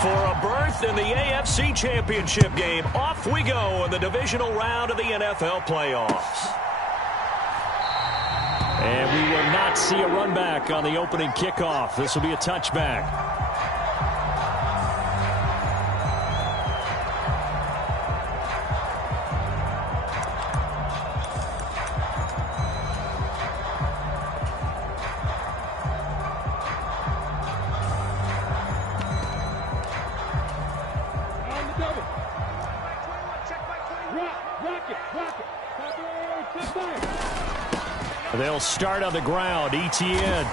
For a berth in the AFC Championship game, off we go in the divisional round of the NFL playoffs. And we will not see a run back on the opening kickoff. This will be a touchback. They'll start on the ground. ETN.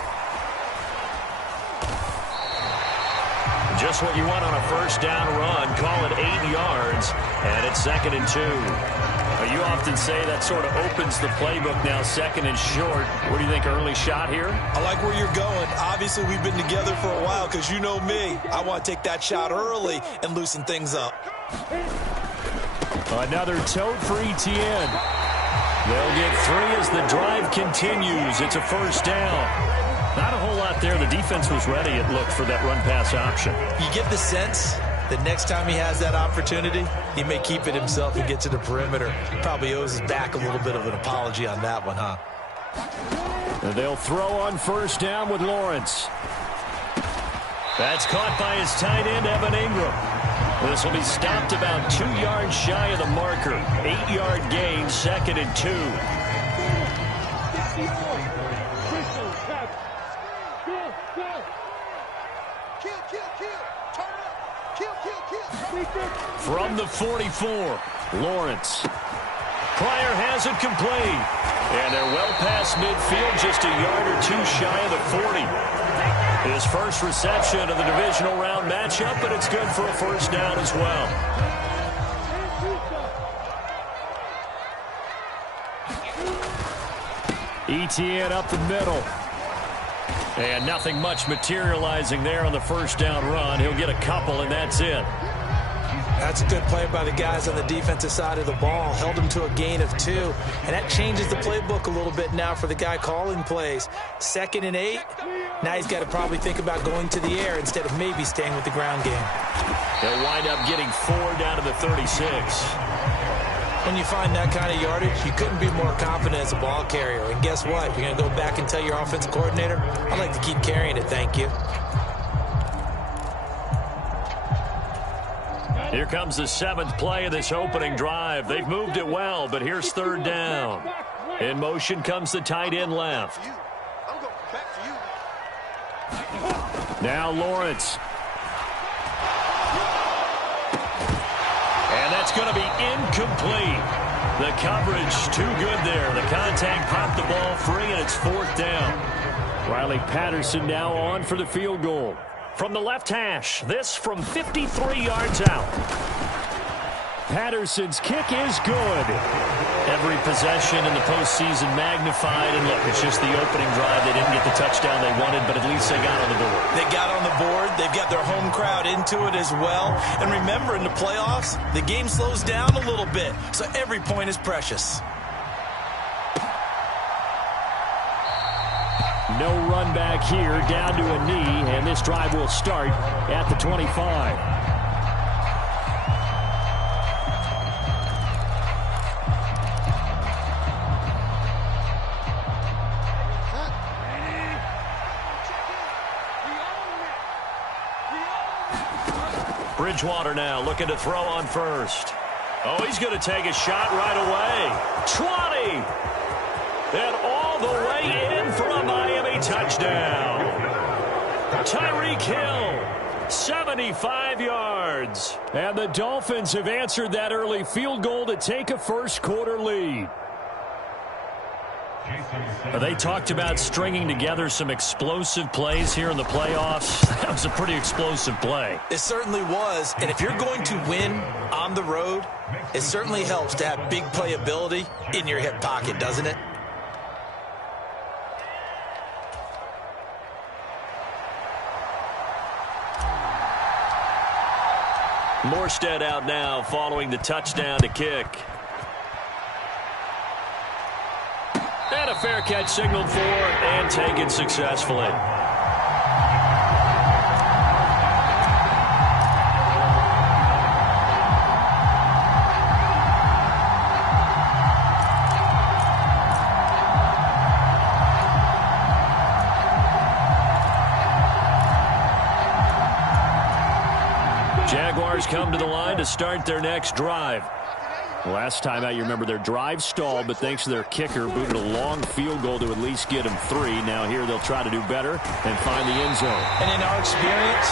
Just what you want on a first down run. Call it 8 yards, and it's 2nd and 2. You often say that sort of opens the playbook now, 2nd and short. What do you think, early shot here? I like where you're going. Obviously, we've been together for a while because you know me. I want to take that shot early and loosen things up. Another tote for ETN. They'll get 3 as the drive continues. It's a first down. Not a whole lot there. The defense was ready, it looked, for that run-pass option. You get the sense that next time he has that opportunity, he may keep it himself and get to the perimeter. He probably owes his back a little bit of an apology on that one, huh? And they'll throw on first down with Lawrence. That's caught by his tight end, Evan Ingram. This will be stopped about 2 yards shy of the marker. 8-yard gain, 2nd and 2. From the 44, Lawrence. Pryor has it complete. And they're well past midfield, just a yard or 2 shy of the 40. His first reception of the divisional round matchup, but it's good for a first down as well. ETN up the middle. And nothing much materializing there on the first down run. He'll get a couple, and that's it. That's a good play by the guys on the defensive side of the ball. Held him to a gain of 2. And that changes the playbook a little bit now for the guy calling plays. 2nd and 8. Now he's got to probably think about going to the air instead of maybe staying with the ground game. He'll wind up getting 4 down to the 36. When you find that kind of yardage, you couldn't be more confident as a ball carrier. And guess what? You're going to go back and tell your offensive coordinator, I'd like to keep carrying it, thank you. Here comes the 7th play of this opening drive. They've moved it well, but here's 3rd down. In motion comes the tight end left. Now Lawrence. And that's going to be incomplete. The coverage too good there. The contact popped the ball free, and it's 4th down. Riley Patterson now on for the field goal. From the left hash, this from 53 yards out. Patterson's kick is good. Every possession in the postseason magnified. And look, it's just the opening drive. They didn't get the touchdown they wanted, but at least they got on the board. They got on the board. They've got their home crowd into it as well. And remember, in the playoffs, the game slows down a little bit. So every point is precious. No run back here, down to a knee, and this drive will start at the 25. Bridgewater now looking to throw on first. Oh, he's going to take a shot right away. 20! And all the way in for a Miami touchdown. Tyreek Hill, 75 yards. And the Dolphins have answered that early field goal to take a first-quarter lead. They talked about stringing together some explosive plays here in the playoffs. That was a pretty explosive play. It certainly was. And if you're going to win on the road, it certainly helps to have big playability in your hip pocket, doesn't it? Morstead out now following the touchdown to kick. And a fair catch signaled for and taken successfully. Jaguars come to the line to start their next drive. Last time out, you remember their drive stalled, but thanks to their kicker, booted a long field goal to at least get them 3. Now here they'll try to do better and find the end zone. And in our experience,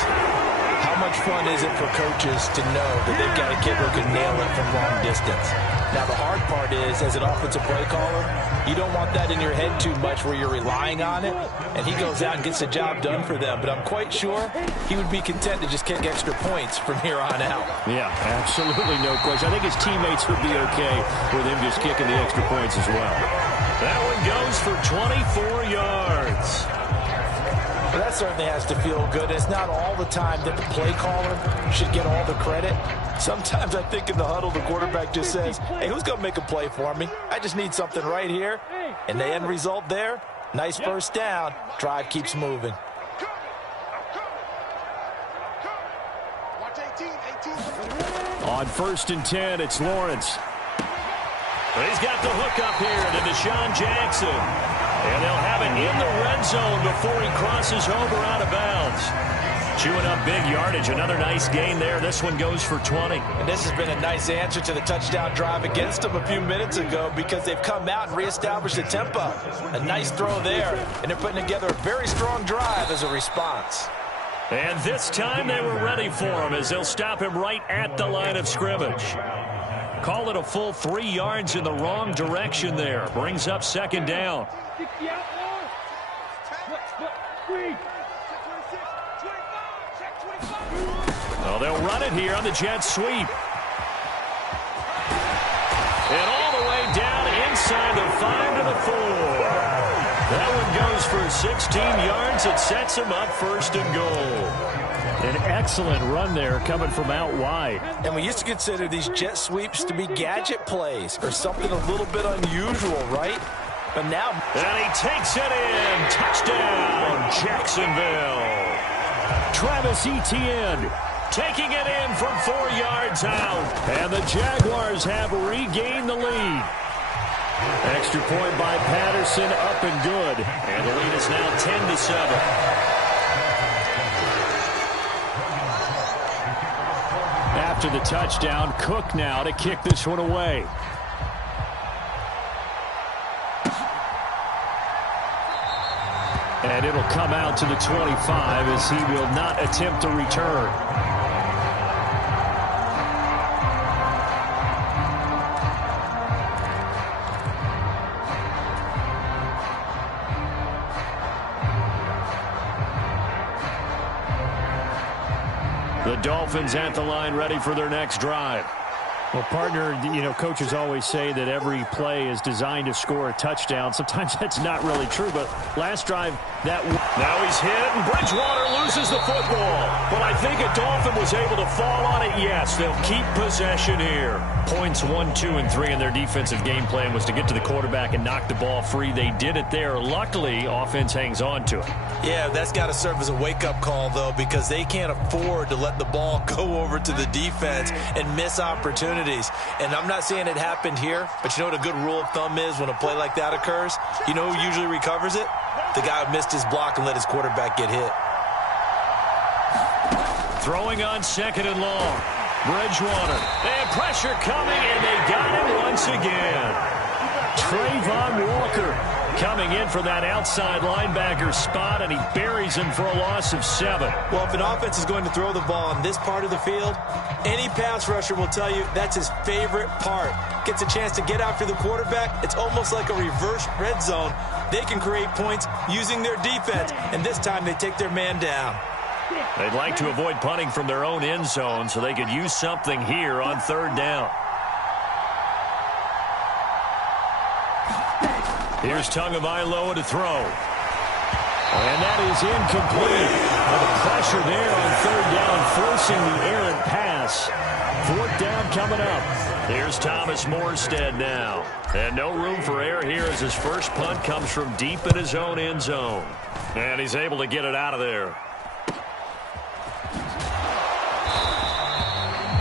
how much fun is it for coaches to know that they've got a kicker who can nail it from long distance? Now, the hard part is, as an offensive play caller, you don't want that in your head too much where you're relying on it, and he goes out and gets the job done for them. But I'm quite sure he would be content to just kick extra points from here on out. Yeah, absolutely no question. I think his teammates would be okay with him just kicking the extra points as well. That one goes for 24 yards. Well, that certainly has to feel good. It's not all the time that the play caller should get all the credit. Sometimes I think in the huddle, the quarterback just says, hey, who's going to make a play for me? I just need something right here. And the end result there, nice first down. Drive keeps moving. On 1st and 10, it's Lawrence. He's got the hook up here to Deshaun Jackson. And they'll have it in the red zone before he crosses over out of bounds. Chewing up big yardage. Another nice gain there. This one goes for 20. And this has been a nice answer to the touchdown drive against them a few minutes ago because they've come out and reestablished the tempo. A nice throw there, and they're putting together a very strong drive as a response. And this time they were ready for him as they'll stop him right at the line of scrimmage. Call it a full 3 yards in the wrong direction there. Brings up 2nd down. Well, they'll run it here on the jet sweep. And all the way down inside the 5 to the 4. That one goes for 16 yards. It sets him up 1st and goal. An excellent run there coming from out wide. And we used to consider these jet sweeps to be gadget plays or something a little bit unusual, right? But now... And he takes it in. Touchdown, Jacksonville. Travis Etienne taking it in from 4 yards out. And the Jaguars have regained the lead. Extra point by Patterson, up and good. And the lead is now 10-7. After the touchdown, Cook now to kick this one away. And it'll come out to the 25 as he will not attempt to return. The Dolphins at the line ready for their next drive. Well, partner, you know, coaches always say that every play is designed to score a touchdown. Sometimes that's not really true, but last drive, that... Now he's hit, and Bridgewater loses the football. But I think a Dolphin was able to fall on it. Yes, they'll keep possession here. Points 1, 2, and 3 in their defensive game plan was to get to the quarterback and knock the ball free. They did it there. Luckily, offense hangs on to it. Yeah, that's got to serve as a wake-up call, though, because they can't afford to let the ball go over to the defense and miss opportunities. And I'm not saying it happened here, but you know what a good rule of thumb is when a play like that occurs? You know who usually recovers it? The guy who missed his block and let his quarterback get hit. Throwing on 2nd and long. Bridgewater. And pressure coming, and they got him once again. Trayvon Walker coming in for that outside linebacker spot, and he buries him for a loss of 7. Well, if an offense is going to throw the ball on this part of the field, any pass rusher will tell you that's his favorite part. Gets a chance to get after the quarterback. It's almost like a reverse red zone. They can create points using their defense, and this time they take their man down. They'd like to avoid punting from their own end zone so they could use something here on 3rd down. Here's Tagovailoa to throw. And that is incomplete. The pressure there on 3rd down, forcing the errant pass. 4th down coming up. Here's Thomas Morstead now. And no room for error here as his first punt comes from deep in his own end zone. And he's able to get it out of there.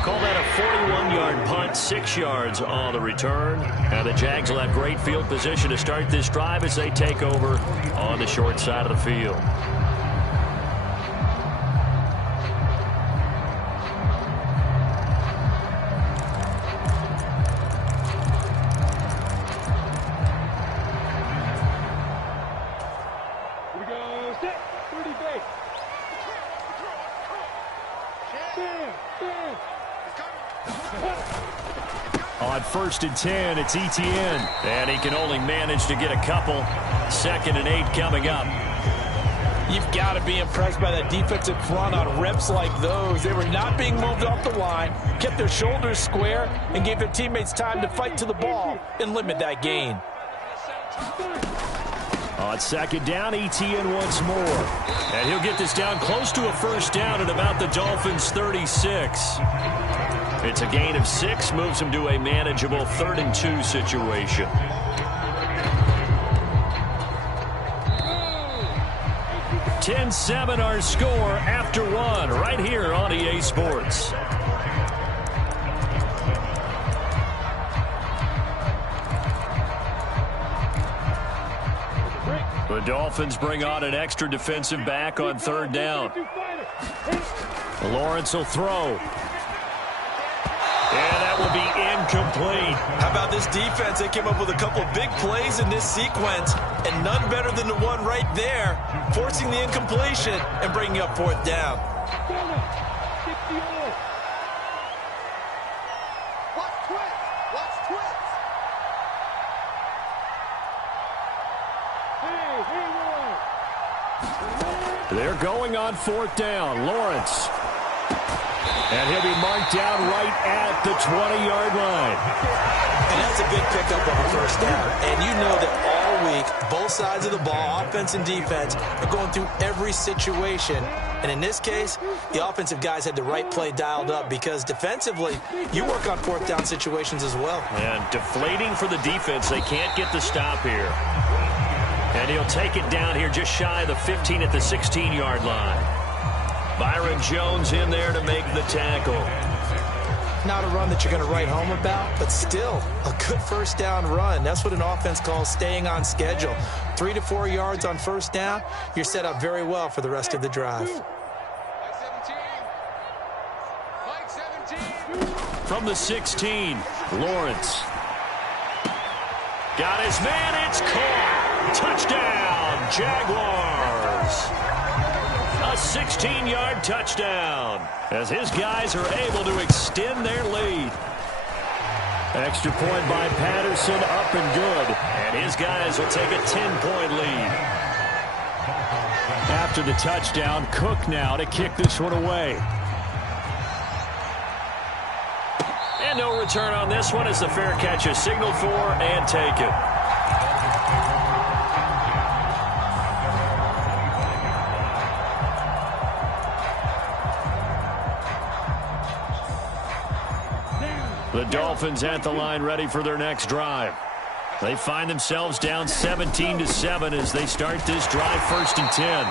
Call that a 41-yard punt, 6 yards on the return. And the Jags will have great field position to start this drive as they take over on the short side of the field. On 1st and 10, it's Etienne. And he can only manage to get a couple. 2nd and 8 coming up. You've got to be impressed by that defensive front on reps like those. They were not being moved off the line, kept their shoulders square, and gave their teammates time to fight to the ball and limit that gain. On 2nd down, Etienne once more. And he'll get this down close to a 1st down at about the Dolphins' 36. It's a gain of 6, moves him to a manageable 3rd and 2 situation. $10-7 our score after 1 right here on EA Sports. The Dolphins bring on an extra defensive back on 3rd down. Lawrence will throw. And that will be incomplete. How about this defense? They came up with a couple of big plays in this sequence, and none better than the one right there, forcing the incompletion and bringing up 4th down. They're going on 4th down. Lawrence. And he'll be marked down right at the 20-yard line. And that's a big pickup on the 1st down. And you know that all week, both sides of the ball, offense and defense, are going through every situation. And in this case, the offensive guys had the right play dialed up because defensively, you work on 4th down situations as well. And deflating for the defense. They can't get the stop here. And he'll take it down here just shy of the 15 at the 16-yard line. Byron Jones in there to make the tackle. Not a run that you're going to write home about, but still a good 1st down run. That's what an offense calls staying on schedule. 3 to 4 yards on 1st down, you're set up very well for the rest of the drive. From the 16, Lawrence. Got his man, it's caught. Touchdown, Jaguars. A 16-yard touchdown as his guys are able to extend their lead. Extra point by Patterson, up and good. And his guys will take a 10-point lead. After the touchdown, Cook now to kick this one away. And no return on this one as the fair catch is signaled for and taken. The Dolphins at the line ready for their next drive. They find themselves down 17-7 as they start this drive 1st and 10.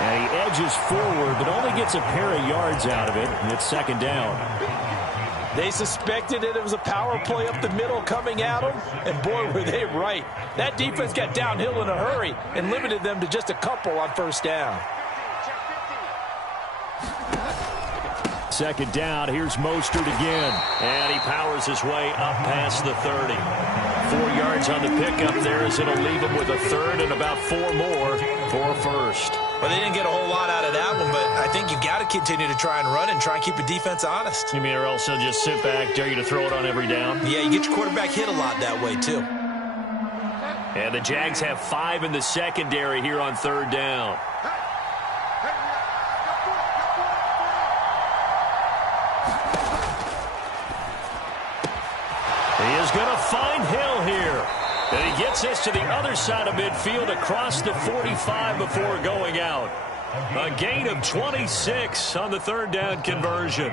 And he edges forward but only gets a pair of yards out of it, and it's 2nd down. They suspected it was a power play up the middle coming at them, and boy, were they right. That defense got downhill in a hurry and limited them to just a couple on 1st down. 2nd down, here's Mostert again. And he powers his way up past the 30. 4 yards on the pickup there as it'll leave him with a 3rd and about 4 more for a 1st. Well, they didn't get a whole lot out of that one, but I think you got to continue to try and run and try and keep the defense honest. You mean or else they'll just sit back, dare you to throw it on every down? Yeah, you get your quarterback hit a lot that way, too. And the Jags have 5 in the secondary here on 3rd down. He is going to find Hill here. And he gets this to the other side of midfield across the 45 before going out. A gain of 26 on the 3rd down conversion.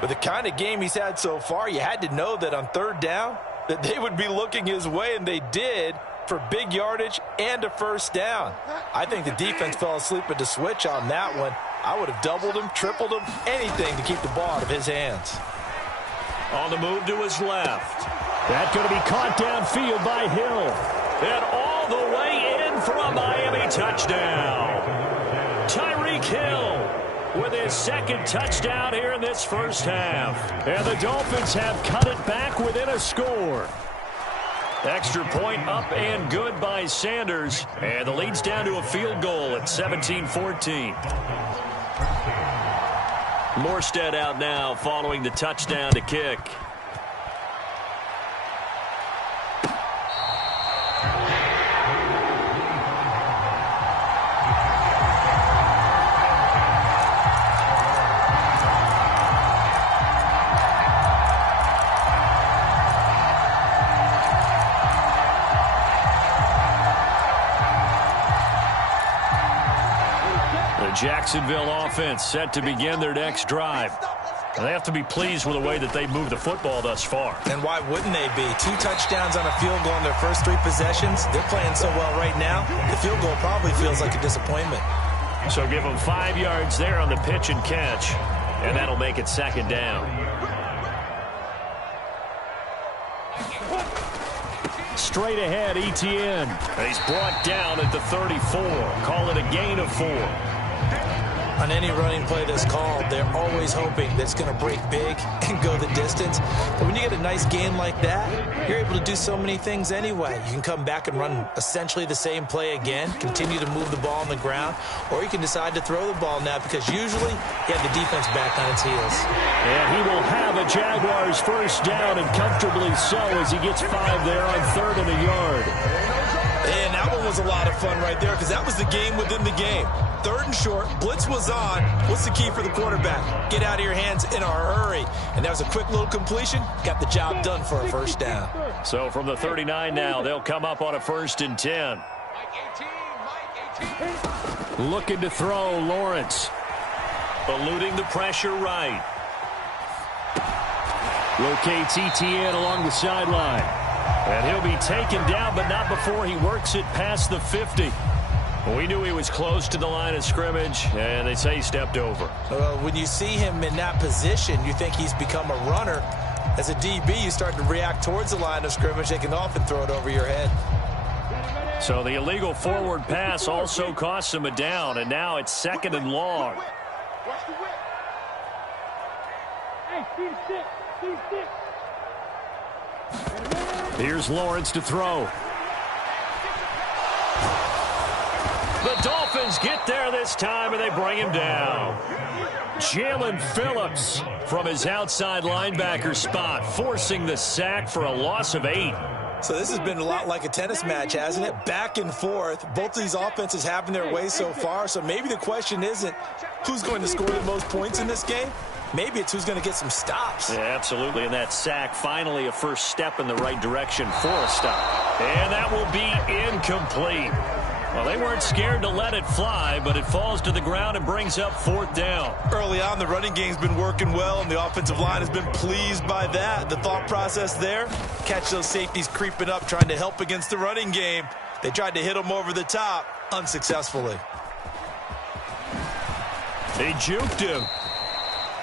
With the kind of game he's had so far, you had to know that on 3rd down that they would be looking his way, and they did, for big yardage and a 1st down. I think the defense fell asleep at the switch on that one. I would have doubled him, tripled him, anything to keep the ball out of his hands. On the move to his left. That's going to be caught downfield by Hill. And all the way in for a Miami touchdown. Tyreek Hill with his 2nd touchdown here in this 1st half. And the Dolphins have cut it back within a score. Extra point up and good by Sanders. And the lead's down to a field goal at 17-14. Morstead out now following the touchdown to kick. Jacksonville offense set to begin their next drive. And they have to be pleased with the way that they've moved the football thus far. And why wouldn't they be? 2 touchdowns on a field goal in their first 3 possessions. They're playing so well right now, the field goal probably feels like a disappointment. So give them 5 yards there on the pitch and catch, and that'll make it 2nd down. Straight ahead, Etienne. He's brought down at the 34. Call it a gain of 4. On any running play that's called, they're always hoping that it's going to break big and go the distance. But when you get a nice game like that, you're able to do so many things anyway. You can come back and run essentially the same play again, continue to move the ball on the ground, or you can decide to throw the ball now because usually you have the defense back on its heels. And he will have a Jaguars first down, and comfortably so, as he gets 5 there on 3rd and a yard. And that one was a lot of fun right there because that was the game within the game. 3rd and short, blitz was on. What's the key for the quarterback? Get out of your hands in a hurry. And that was a quick little completion. Got the job done for a first down. So from the 39 now, they'll come up on a 1st and 10. Looking to throw, Lawrence. Eluding the pressure right. Locates Etienne along the sideline. And he'll be taken down, but not before he works it past the 50. We knew he was close to the line of scrimmage, and they say he stepped over. When you see him in that position, you think he's become a runner. As a DB, you start to react towards the line of scrimmage. They can often throw it over your head. So the illegal forward pass also costs him a down, and now it's 2nd and long. Here's Lawrence to throw. The Dolphins get there this time, and they bring him down. Jalen Phillips from his outside linebacker spot, forcing the sack for a loss of 8. So this has been a lot like a tennis match, hasn't it? Back and forth. Both of these offenses having their way so far. So maybe the question isn't who's going to score the most points in this game. Maybe it's who's going to get some stops. Yeah, absolutely. And that sack, finally a first step in the right direction for a stop. And that will be incomplete. Well, they weren't scared to let it fly, but it falls to the ground and brings up 4th down. Early on, the running game's been working well, and the offensive line has been pleased by that. The thought process there, catch those safeties creeping up, trying to help against the running game. They tried to hit them over the top, unsuccessfully. They juked him.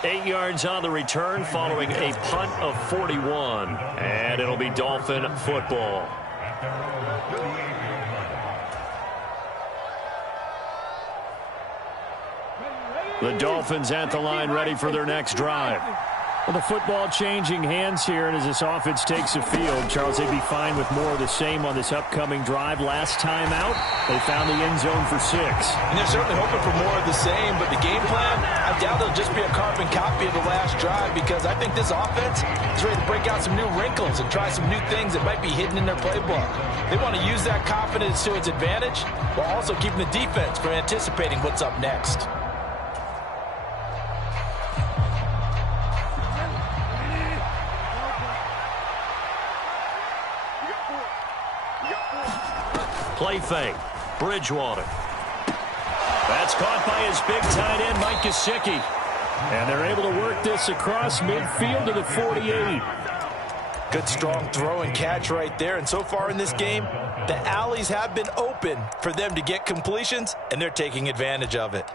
8 yards on the return following a punt of 41. And it'll be Dolphin football. The Dolphins at the line, ready for their next drive. Well, the football changing hands here, and as this offense takes the field, Charles, they'd be fine with more of the same on this upcoming drive. Last time out, they found the end zone for 6. And they're certainly hoping for more of the same, but the game plan, I doubt it'll just be a carbon copy of the last drive because I think this offense is ready to break out some new wrinkles and try some new things that might be hidden in their playbook. They want to use that confidence to its advantage while also keeping the defense from anticipating what's up next. Play fake. Bridgewater. That's caught by his big tight end, Mike Gesicki. And they're able to work this across midfield to the 48. Good strong throw and catch right there. And so far in this game, the alleys have been open for them to get completions, and they're taking advantage of it.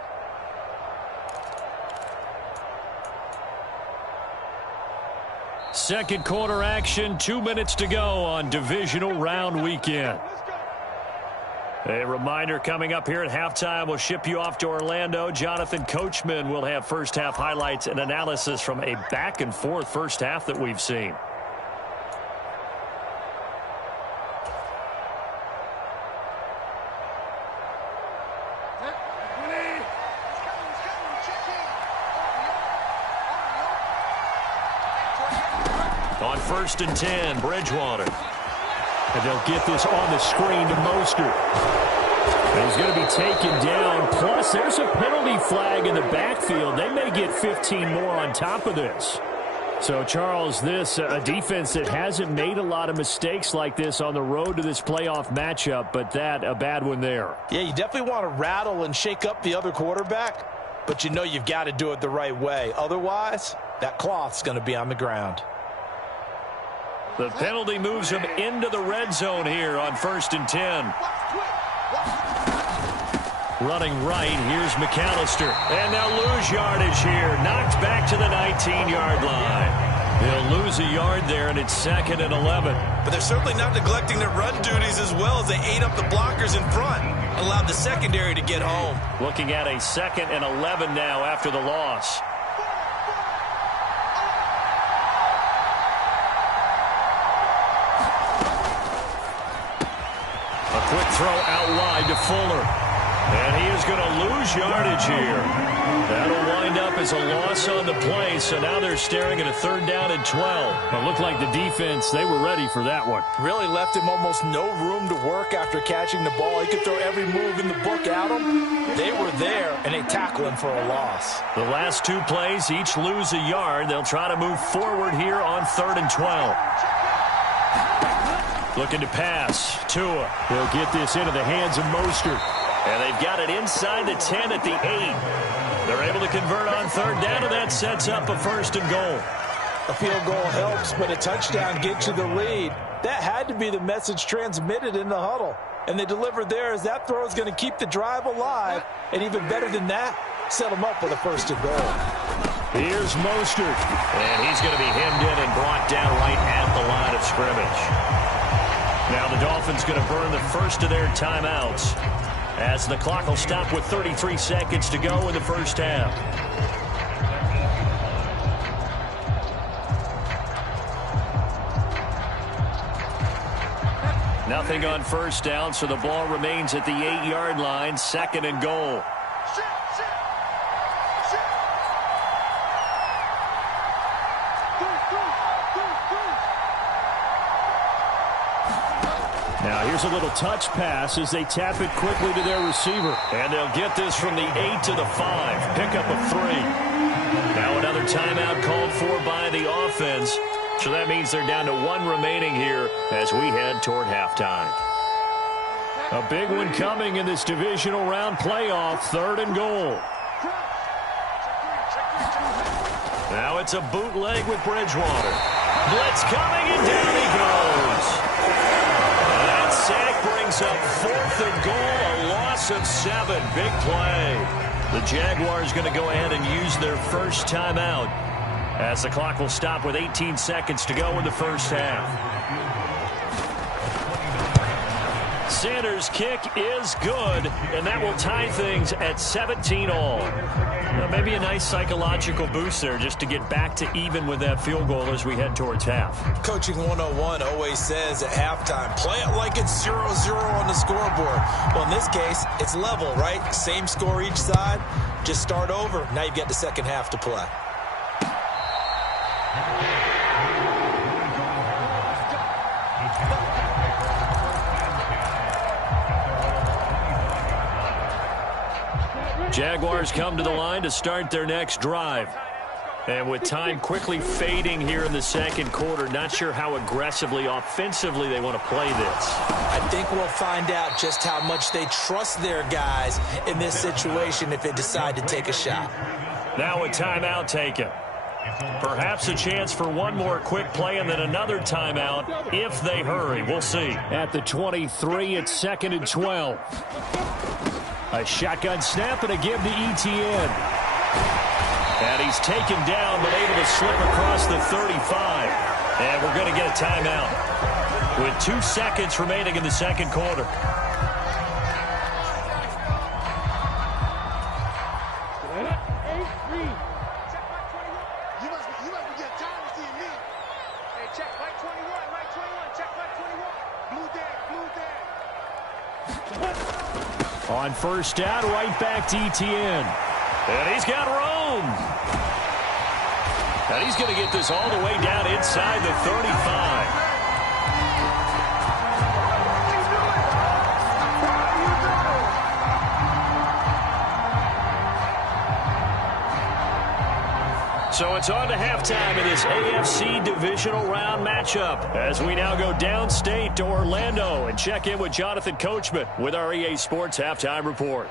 Second quarter action, 2 minutes to go on divisional round weekend. A reminder coming up here at halftime, we'll ship you off to Orlando. Jonathan Coachman will have first half highlights and analysis from a back and forth first half that we've seen. first and 10, Bridgewater. And they'll get this on the screen to Mostert. And he's going to be taken down. Plus, there's a penalty flag in the backfield. They may get 15 more on top of this. So, Charles, this a defense that hasn't made a lot of mistakes like this on the road to this playoff matchup, but that a bad one there. Yeah, you definitely want to rattle and shake up the other quarterback, but you know you've got to do it the right way. Otherwise, that cloth's going to be on the ground. The penalty moves him into the red zone here on first and 10. Running right, here's McAllister. And they'll lose yardage here. Knocked back to the 19-yard line. They'll lose a yard there, and it's 2nd and 11. But they're certainly not neglecting their run duties as well as they ate up the blockers in front. Allowed the secondary to get home. Looking at a 2nd and 11 now after the loss. A quick throw out wide to Fuller. And he is going to lose yardage here. That'll wind up as a loss on the play, so now they're staring at a 3rd down and 12. It looked like the defense, they were ready for that one. Really left him almost no room to work after catching the ball. He could throw every move in the book at him. They were there, and they tackle him for a loss. The last 2 plays, each lose a yard. They'll try to move forward here on 3rd and 12. Looking to pass. Tua. They'll get this into the hands of Mostert. And they've got it inside the 10 at the 8. They're able to convert on 3rd down, and that sets up a 1st and goal. A field goal helps, but a touchdown gets you the lead. That had to be the message transmitted in the huddle. And they delivered there as that throw is going to keep the drive alive. And even better than that, set them up with a 1st and goal. Here's Mostert. And he's going to be hemmed in and brought down right at the line of scrimmage. Now the Dolphins going to burn the first of their timeouts, as the clock will stop with 33 seconds to go in the first half. Nothing on first down, so the ball remains at the 8-yard line, 2nd and goal. Now here's a little touch pass as they tap it quickly to their receiver. And they'll get this from the 8 to the 5. Pickup of 3. Now another timeout called for by the offense. So that means they're down to 1 remaining here as we head toward halftime. A big one coming in this divisional round playoff. 3rd and goal. Now it's a bootleg with Bridgewater. Blitz coming, and down he goes. That sack brings up 4th and goal, a loss of 7. Big play. The Jaguars going to go ahead and use their first timeout, as the clock will stop with 18 seconds to go in the first half. Sanders' kick is good, and that will tie things at 17 all. Now, maybe a nice psychological boost there just to get back to even with that field goal as we head towards half. Coaching 101 always says at halftime, play it like it's 0-0 on the scoreboard. Well, in this case, it's level, right? Same score each side. Just start over. Now you've got the second half to play. Jaguars come to the line to start their next drive. And with time quickly fading here in the second quarter, not sure how aggressively, offensively they want to play this. I think we'll find out just how much they trust their guys in this situation if they decide to take a shot. Now a timeout taken. Perhaps a chance for one more quick play and then another timeout if they hurry. We'll see. At the 23, it's 2nd and 12. A shotgun snap and a give to Etienne. And he's taken down but able to slip across the 35. And we're going to get a timeout with 2 seconds remaining in the second quarter. On first down, right back to Etienne. And he's got room. And he's he's going to get this all the way down inside the 35. So it's on to halftime in this AFC divisional round matchup as we now go downstate to Orlando and check in with Jonathan Coachman with our EA Sports Halftime Report.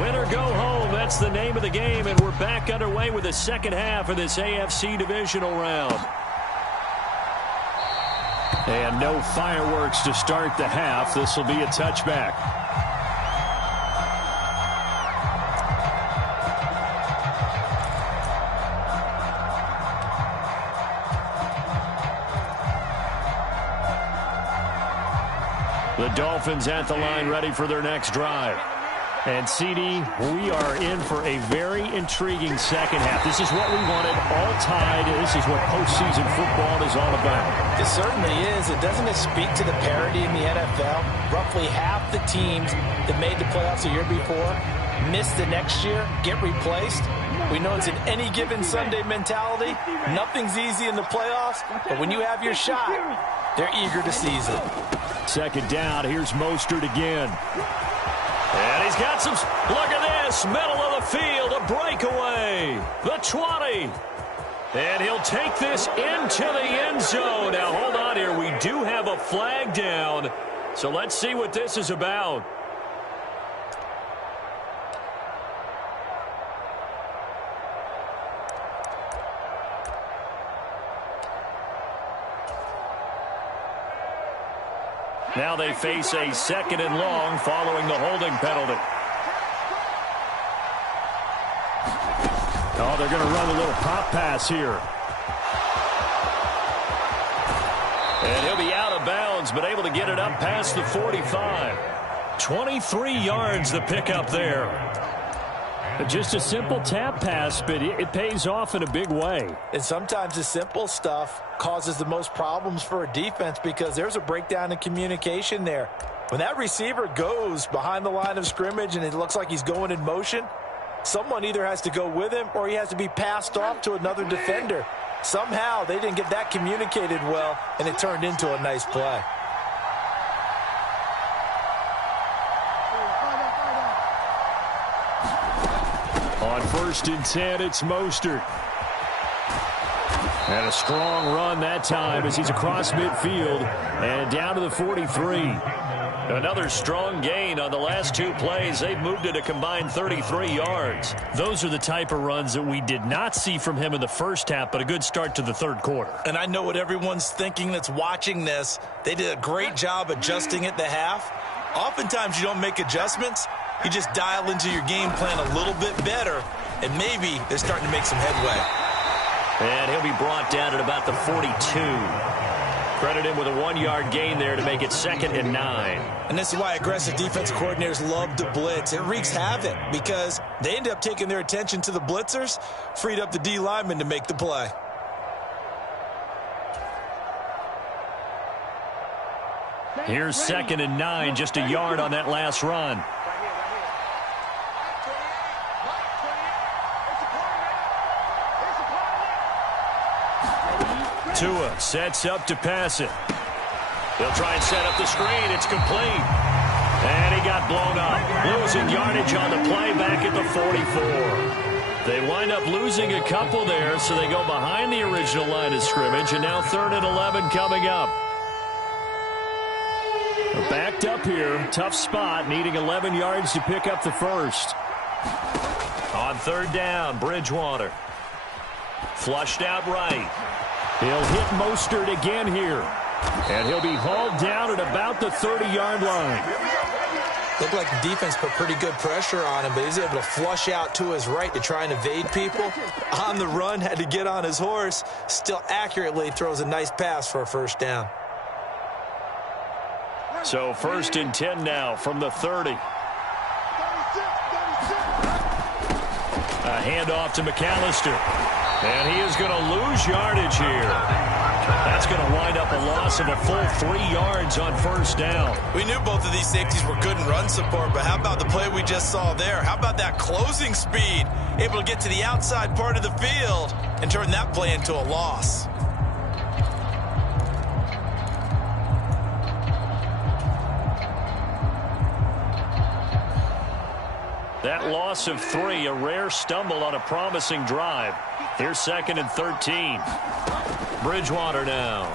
Win or go home, that's the name of the game, and we're back underway with the second half of this AFC divisional round. And no fireworks to start the half. This will be a touchback. The Dolphins at the line ready for their next drive. And, CD, we are in for a very intriguing second half. This is what we wanted, all tied. This is what postseason football is all about. It certainly is. It doesn't speak to the parity in the NFL. Roughly half the teams that made the playoffs the year before miss the next year, get replaced. We know it's an any given Sunday mentality. Nothing's easy in the playoffs, but when you have your shot, they're eager to seize it. Second down, here's Mostert again. And he's got some, look at this, middle of the field, a breakaway, the 20. And he'll take this into the end zone. Now, hold on here, we do have a flag down, so let's see what this is about. Now they face a second and long following the holding penalty. Oh, they're going to run a little pop pass here. And he'll be out of bounds, but able to get it up past the 45. 23 yards the pickup there. Just a simple tap pass, but it pays off in a big way. And sometimes the simple stuff causes the most problems for a defense because there's a breakdown in communication there. When that receiver goes behind the line of scrimmage and it looks like he's going in motion, someone either has to go with him or he has to be passed off to another defender. Somehow they didn't get that communicated well, and it turned into a nice play. On 1st and 10, it's Mostert. And a strong run that time as he's across midfield and down to the 43. Another strong gain on the last two plays. They've moved it a combined 33 yards. Those are the type of runs that we did not see from him in the first half, but a good start to the third quarter. And I know what everyone's thinking that's watching this. They did a great job adjusting at the half. Oftentimes you don't make adjustments. You just dial into your game plan a little bit better, and maybe they're starting to make some headway. And he'll be brought down at about the 42. Credit him with a 1-yard gain there to make it 2nd and 9. And this is why aggressive defensive coordinators love to blitz. It wreaks havoc because they end up taking their attention to the blitzers, freed up the D lineman to make the play. Here's 2nd and 9, just a yard on that last run. Tua sets up to pass it. He'll try and set up the screen. It's complete. And he got blown up. Losing yardage on the play back at the 44. They wind up losing a couple there, so they go behind the original line of scrimmage, and now 3rd and 11 coming up. Backed up here. Tough spot, needing 11 yards to pick up the first. On 3rd down, Bridgewater. Flushed out right. He'll hit Mostert again here. And he'll be hauled down at about the 30-yard line. Looked like the defense put pretty good pressure on him, but he's able to flush out to his right to try and evade people. On the run, had to get on his horse. Still accurately throws a nice pass for a 1st down. So 1st and 10 now from the 30. A handoff to McAllister. And he is going to lose yardage here. That's going to wind up a loss of a full 3 yards on first down. We knew both of these safeties were good in run support, but how about the play we just saw there? How about that closing speed? Able to get to the outside part of the field and turn that play into a loss. That loss of 3, a rare stumble on a promising drive. Here's 2nd and 13. Bridgewater now.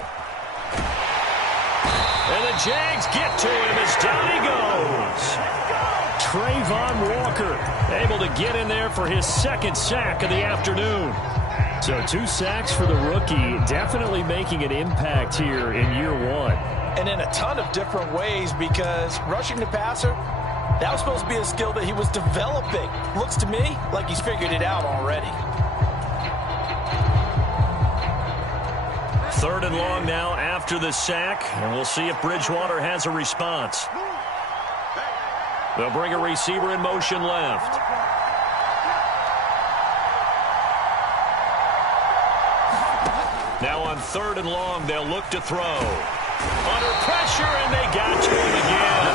And the Jags get to him as down he goes. Trayvon Walker able to get in there for his 2nd sack of the afternoon. So 2 sacks for the rookie, definitely making an impact here in year 1. And in a ton of different ways, because rushing the passer, that was supposed to be a skill that he was developing. Looks to me like he's figured it out already. 3rd and long now after the sack, and we'll see if Bridgewater has a response. They'll bring a receiver in motion left. Now on 3rd and long, they'll look to throw. Under pressure, and they got to him again.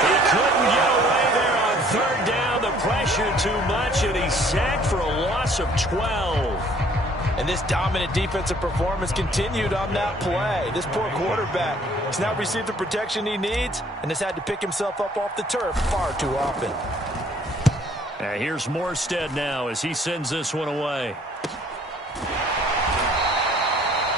He couldn't get away there on 3rd down. The pressure too much, and he's sacked for a loss of 12. And this dominant defensive performance continued on that play. This poor quarterback has now received the protection he needs and has had to pick himself up off the turf far too often. Here's Morstead now as he sends this one away.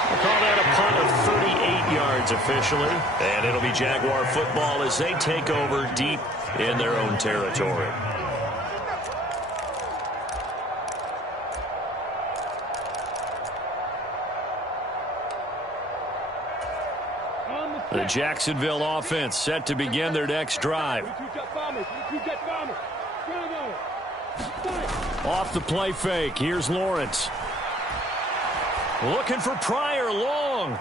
We'll call that a punt of 38 yards officially. And it'll be Jaguar football as they take over deep in their own territory. The Jacksonville offense set to begin their next drive. Off the play fake, here's Lawrence. Looking for Pryor long.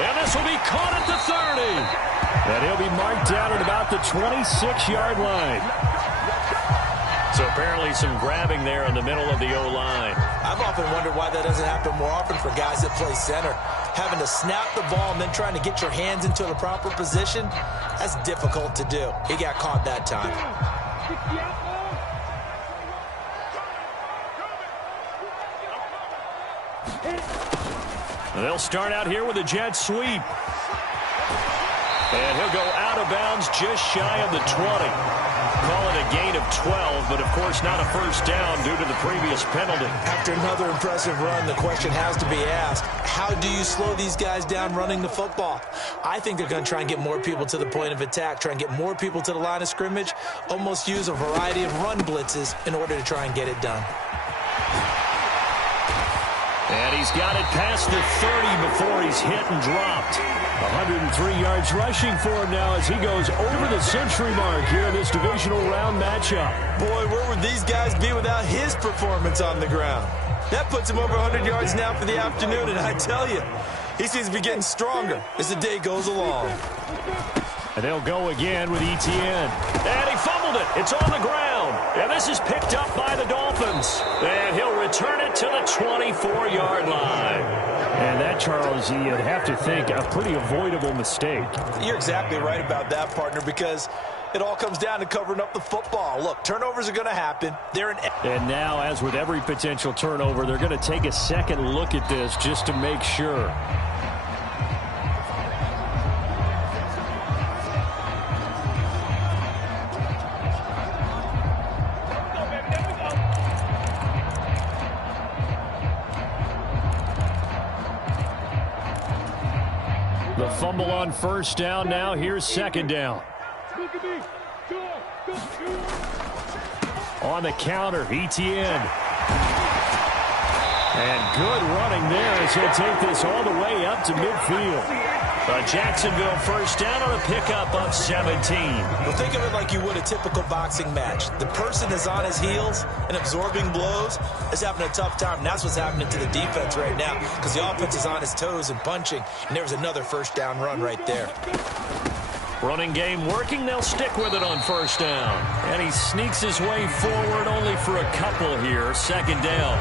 And this will be caught at the 30. And he'll be marked down at about the 26-yard line. So apparently some grabbing there in the middle of the O-line. I've often wondered why that doesn't happen more often for guys that play center. Having to snap the ball and then trying to get your hands into the proper position, that's difficult to do. He got caught that time. They'll start out here with a jet sweep. And he'll go out of bounds just shy of the 20. Call it a gain of 12, but of course not a first down due to the previous penalty. After another impressive run, the question has to be asked, how do you slow these guys down running the football? I think they're going to try and get more people to the point of attack, try and get more people to the line of scrimmage, almost use a variety of run blitzes in order to try and get it done. And he's got it past the 30 before he's hit and dropped. 103 yards rushing for him now as he goes over the century mark here in this divisional round matchup. Boy, where would these guys be without his performance on the ground? That puts him over 100 yards now for the afternoon, and I tell you, he seems to be getting stronger as the day goes along. And they'll go again with Etienne. And he fumbled it. It's on the ground. And this is picked up by the Dolphins. And he'll return it to the 24-yard line. And that, Charles, you'd have to think a pretty avoidable mistake. You're exactly right about that, partner, because it all comes down to covering up the football. Look, turnovers are going to happen. And now, as with every potential turnover, they're going to take a second look at this just to make sure. The fumble on first down now. Here's second down. On the counter, Etienne. And good running there as he'll take this all the way up to midfield. A Jacksonville first down on a pickup of 17. Well, think of it like you would a typical boxing match. The person is on his heels and absorbing blows is having a tough time. And that's what's happening to the defense right now because the offense is on his toes and punching. And there's another first down run right there. Running game working. They'll stick with it on first down. And he sneaks his way forward only for a couple here. Second down.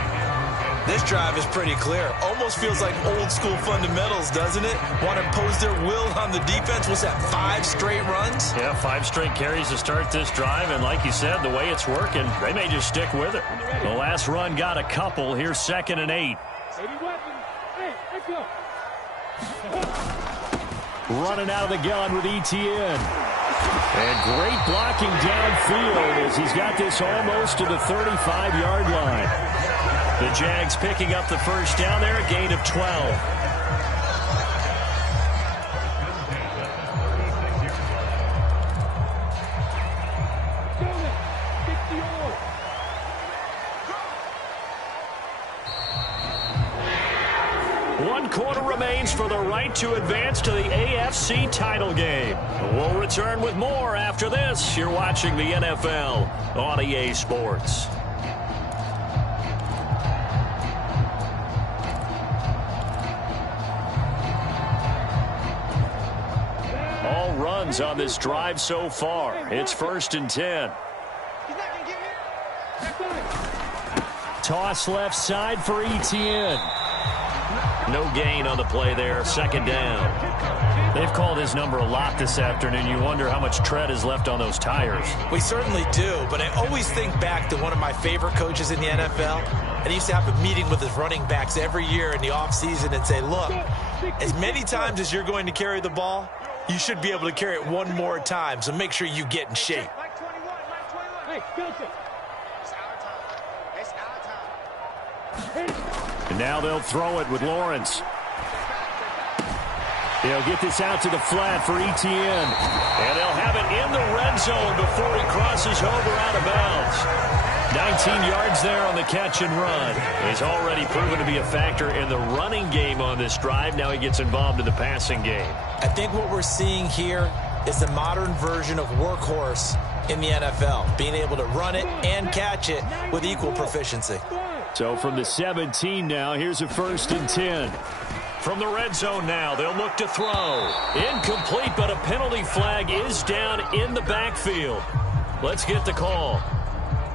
This drive is pretty clear. Almost almost feels like old school fundamentals, doesn't it? Want to impose their will on the defense. Was that 5 straight runs? Yeah, 5 straight carries to start this drive, and like you said, the way it's working, they may just stick with it. The last run got a couple. Here's 2nd and 8. Running out of the gun with ETN. And great blocking downfield as he's got this almost to the 35-yard line. The Jags picking up the first down there, a gain of 12. One quarter remains for the right to advance to the AFC title game. We'll return with more after this. You're watching the NFL on EA Sports. All runs on this drive so far. It's 1st and 10. Toss left side for ETN. No gain on the play there. 2nd down. They've called his number a lot this afternoon. You wonder how much tread is left on those tires. We certainly do, but I always think back to one of my favorite coaches in the NFL. And he used to have a meeting with his running backs every year in the offseason and say, look, as many times as you're going to carry the ball, you should be able to carry it one more time, so make sure you get in shape. And now they'll throw it with Lawrence. They'll get this out to the flat for ETN. And they'll have it in the red zone before he crosses over out of bounds. 19 yards there on the catch and run. He's already proven to be a factor in the running game on this drive. Now he gets involved in the passing game. I think what we're seeing here is the modern version of workhorse in the NFL, being able to run it and catch it with equal proficiency. So from the 17 now, here's a 1st and 10. From the red zone now, they'll look to throw. Incomplete, but a penalty flag is down in the backfield. Let's get the call.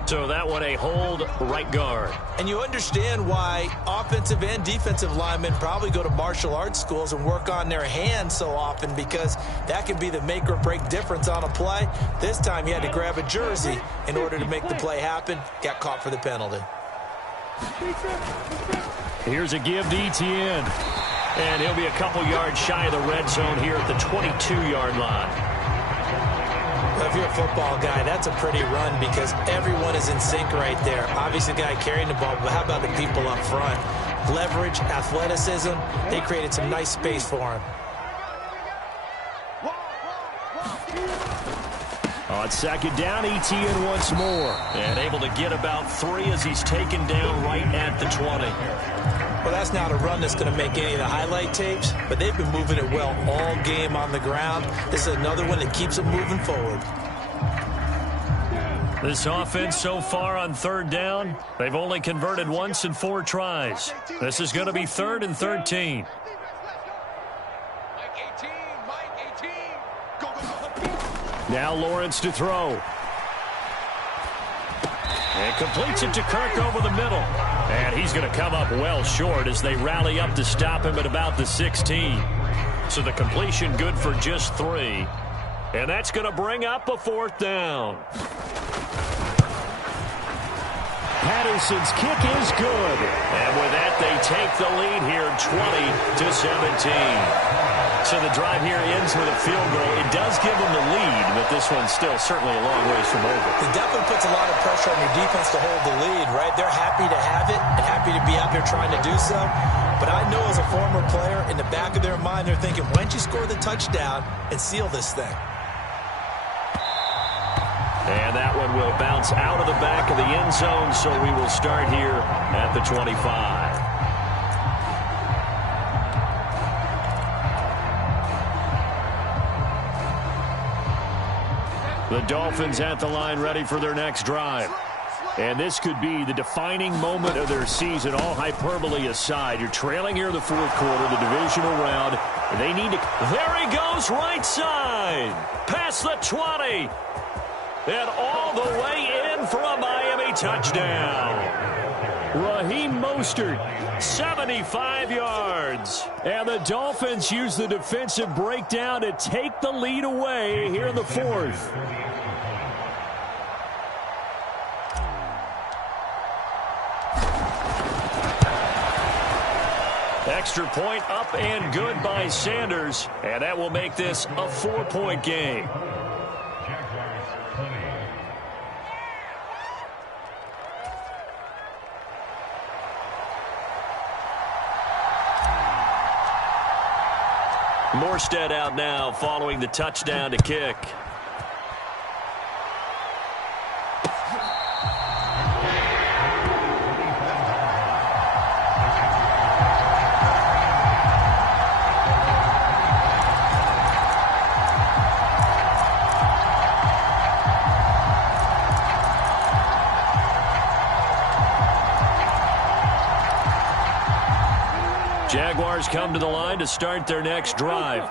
So that one a hold, right guard. And you understand why offensive and defensive linemen probably go to martial arts schools and work on their hands so often, because that can be the make or break difference on a play. This time he had to grab a jersey in order to make the play happen. Got caught for the penalty. Here's a give to ETN. And he'll be a couple yards shy of the red zone here at the 22-yard line. Well, if you're a football guy, that's a pretty run because everyone is in sync right there. Obviously, the guy carrying the ball, but how about the people up front? Leverage, athleticism, they created some nice space for him. On 2nd down, ETN once more. And able to get about 3 as he's taken down right at the 20. Well, that's not a run that's going to make any of the highlight tapes, but they've been moving it well all game on the ground. This is another one that keeps them moving forward. This offense so far on 3rd down, they've only converted once in 4 tries. This is going to be 3rd and 13. Now Lawrence to throw. And completes it to Kirk over the middle. And he's going to come up well short as they rally up to stop him at about the 16. So the completion good for just 3. And that's going to bring up a 4th down. Patterson's kick is good. And with that, they take the lead here 20-17. So the drive here ends with a field goal. It does give them the lead, but this one's still certainly a long ways from over. It definitely puts a lot of pressure on your defense to hold the lead, right? They're happy to have it and happy to be out there trying to do so. But I know as a former player, in the back of their mind, they're thinking, why don't you score the touchdown and seal this thing? And that one will bounce out of the back of the end zone, so we will start here at the 25. The Dolphins at the line ready for their next drive. And this could be the defining moment of their season, all hyperbole aside. You're trailing here in the 4th quarter, the divisional round. They need to... There he goes, right side. Past the 20. And all the way in for a Miami touchdown. Raheem Mostert, 75 yards. And the Dolphins use the defensive breakdown to take the lead away here in the fourth. Extra point up and good by Sanders. And that will make this a 4-point game. Morstead out now following the touchdown to kick. Jaguars come to the line to start their next drive.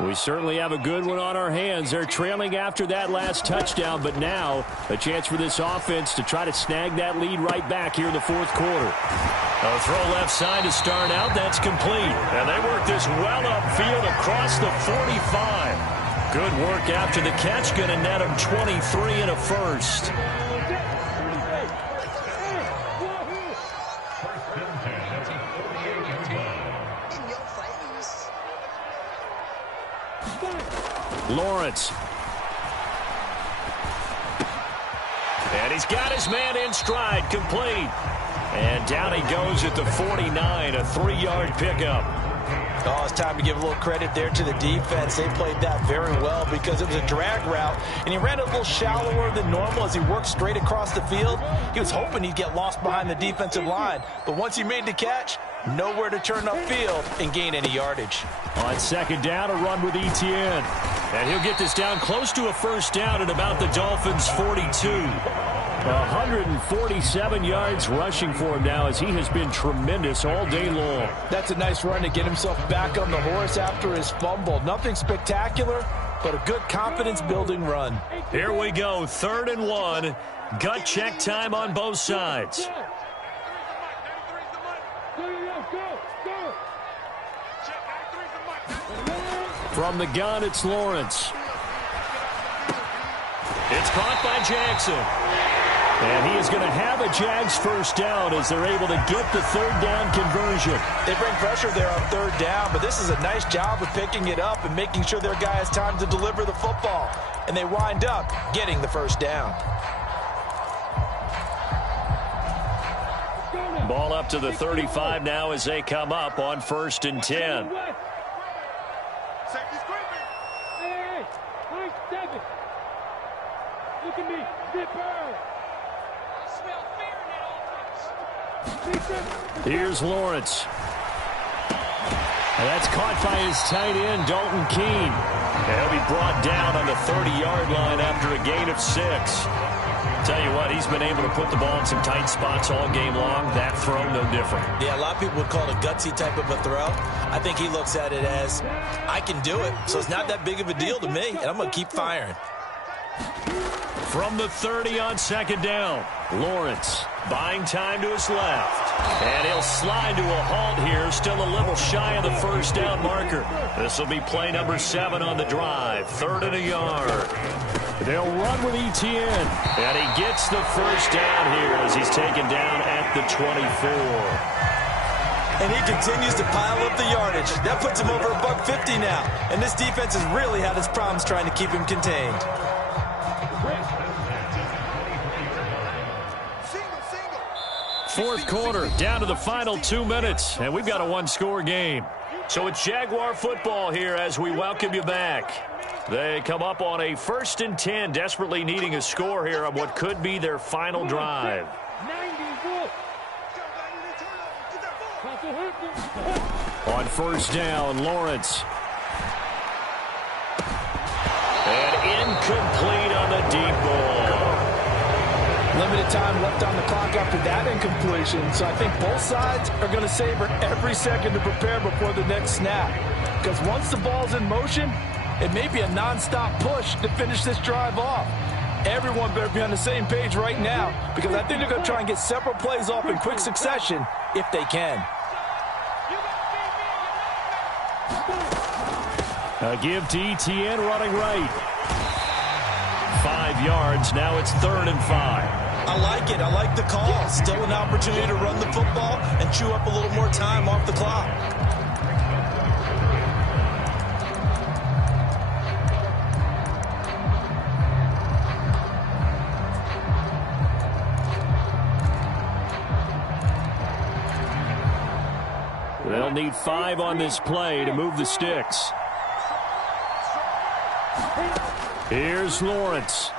We certainly have a good one on our hands. They're trailing after that last touchdown, but now a chance for this offense to try to snag that lead right back here in the fourth quarter. A throw left side to start out. That's complete. And they work this well upfield across the 45. Good work after the catch. Going to net them 23 and a first. Lawrence. And he's got his man in stride, complete. And down he goes at the 49, a 3-yard pickup. Oh, it's time to give a little credit there to the defense. They played that very well because it was a drag route, and he ran a little shallower than normal as he worked straight across the field. He was hoping he'd get lost behind the defensive line, but once he made the catch, nowhere to turn upfield and gain any yardage. On second down, a run with Etienne. And he'll get this down close to a first down at about the Dolphins' 42. 147 yards rushing for him now as he has been tremendous all day long. That's a nice run to get himself back on the horse after his fumble. Nothing spectacular, but a good confidence-building run. Here we go, 3rd and 1. Gut check time on both sides. From the gun, it's Lawrence. It's caught by Jackson. And he is going to have a Jags first down as they're able to get the 3rd down conversion. They bring pressure there on 3rd down, but this is a nice job of picking it up and making sure their guy has time to deliver the football. And they wind up getting the first down. Ball up to the 35 now as they come up on 1st and 10. Here's Lawrence. And that's caught by his tight end, Dalton Keene. And he'll be brought down on the 30-yard line after a gain of 6. Tell you what, he's been able to put the ball in some tight spots all game long. That throw, no different. Yeah, a lot of people would call it a gutsy type of a throw. I think he looks at it as, I can do it, so it's not that big of a deal to me, and I'm going to keep firing. From the 30 on 2nd down, Lawrence buying time to his left. And he'll slide to a halt here, still a little shy of the first down marker. This will be play number 7 on the drive, 3rd and a yard. They'll run with Etienne. And he gets the first down here as he's taken down at the 24. And he continues to pile up the yardage. That puts him over $150 now. And this defense has really had its problems trying to keep him contained. Fourth quarter, down to the final 2 minutes, and we've got a 1-score game. So it's Jaguar football here as we welcome you back. They come up on a 1st and 10, desperately needing a score here on what could be their final drive. On 1st down, Lawrence. And incomplete on the deep ball. Limited time left on the clock after that incompletion, so I think both sides are going to savor every second to prepare before the next snap. Because once the ball's in motion, it may be a nonstop push to finish this drive off. Everyone better be on the same page right now because I think they're going to try and get several plays off in quick succession if they can. A give to ETN running right. 5 yards. Now it's 3rd and 5. I like it. I like the call. Still an opportunity to run the football and chew up a little more time off the clock. They'll need 5 on this play to move the sticks. Here's Lawrence.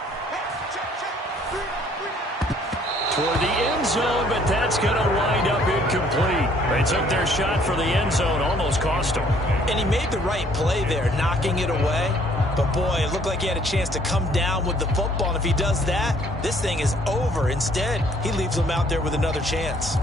Toward the end zone, but that's going to wind up incomplete. They took their shot for the end zone, almost cost them. And he made the right play there, knocking it away. But, boy, it looked like he had a chance to come down with the football. And if he does that, this thing is over. Instead, he leaves him out there with another chance.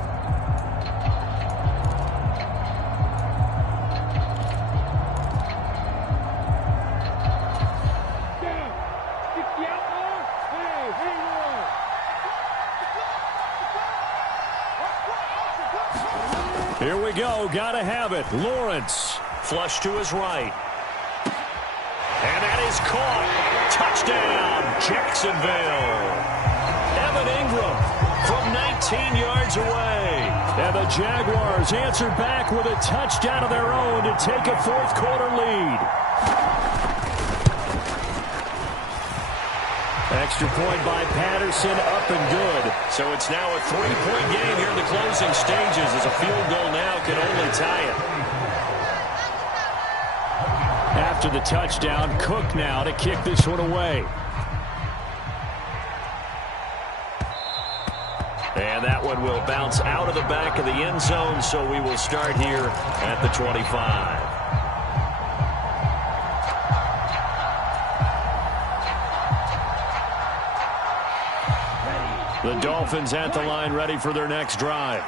Here we go. Got to have it. Lawrence. Flush to his right. And that is caught. Touchdown, Jacksonville. Evan Ingram from 19 yards away. And the Jaguars answer back with a touchdown of their own to take a fourth-quarter lead. Extra point by Patterson, up and good. So it's now a 3-point game here in the closing stages as a field goal now can only tie it. After the touchdown, Cook now to kick this one away. And that one will bounce out of the back of the end zone, so we will start here at the 25. The Dolphins at the line ready for their next drive.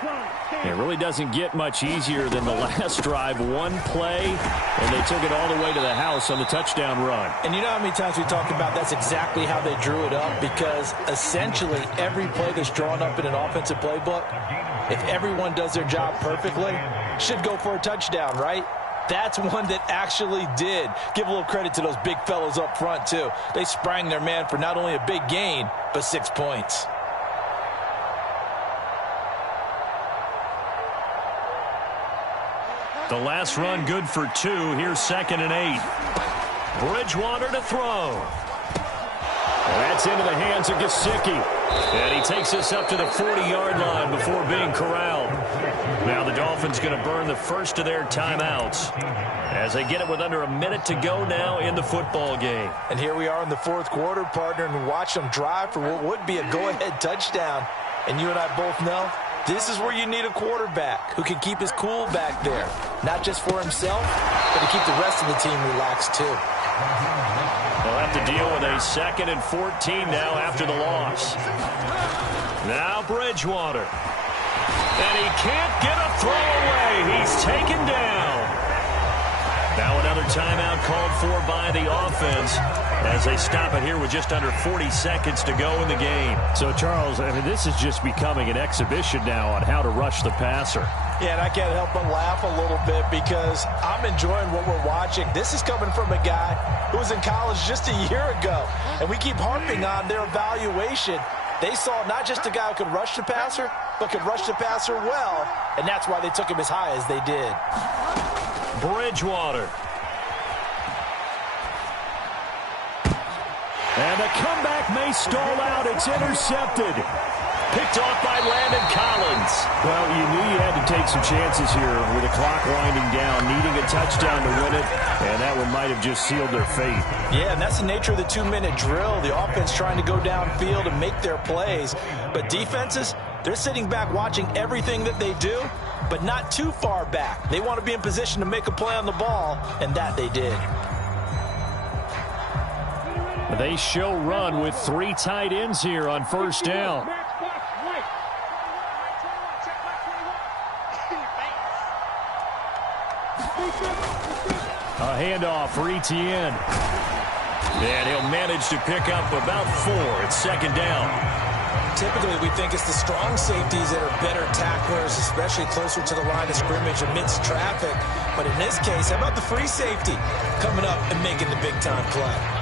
It really doesn't get much easier than the last drive. One play, and they took it all the way to the house on the touchdown run. And you know how many times we talk about that's exactly how they drew it up, because essentially every play that's drawn up in an offensive playbook, if everyone does their job perfectly, should go for a touchdown, right? That's one that actually did. Give a little credit to those big fellows up front, too. They sprang their man for not only a big gain, but 6 points. The last run good for 2. Here's 2nd and 8. Bridgewater to throw. That's into the hands of Gesicki. And he takes us up to the 40-yard line before being corralled. Now the Dolphins going to burn the first of their timeouts as they get it with under a minute to go now in the football game. And here we are in the fourth quarter, partner, and watch them drive for what would be a go-ahead touchdown. And you and I both know this is where you need a quarterback who can keep his cool back there, not just for himself, but to keep the rest of the team relaxed too. They'll have to deal with a 2nd and 14 now after the loss. Now Bridgewater. And he can't get a throw away. He's taken down. Now another timeout called for by the offense as they stop it here with just under 40 seconds to go in the game. So, Charles, I mean, this is just becoming an exhibition now on how to rush the passer. Yeah, and I can't help but laugh a little bit because I'm enjoying what we're watching. This is coming from a guy who was in college just a year ago, and we keep harping on their evaluation. They saw not just a guy who could rush the passer, but could rush the passer well, and that's why they took him as high as they did. Bridgewater. And the comeback may stall out. It's intercepted. Picked off by Landon Collins. Well, you knew you had to take some chances here with the clock winding down, needing a touchdown to win it, and that one might have just sealed their fate. Yeah, and that's the nature of the 2-minute drill. The offense trying to go downfield and make their plays. But defenses, they're sitting back watching everything that they do, but not too far back. They want to be in position to make a play on the ball, and that they did. They show run with 3 tight ends here on first down. A handoff for ETN. And he'll manage to pick up about 4. It's second down. Typically, we think it's the strong safeties that are better tacklers, especially closer to the line of scrimmage amidst traffic. But in this case, how about the free safety coming up and making the big-time play?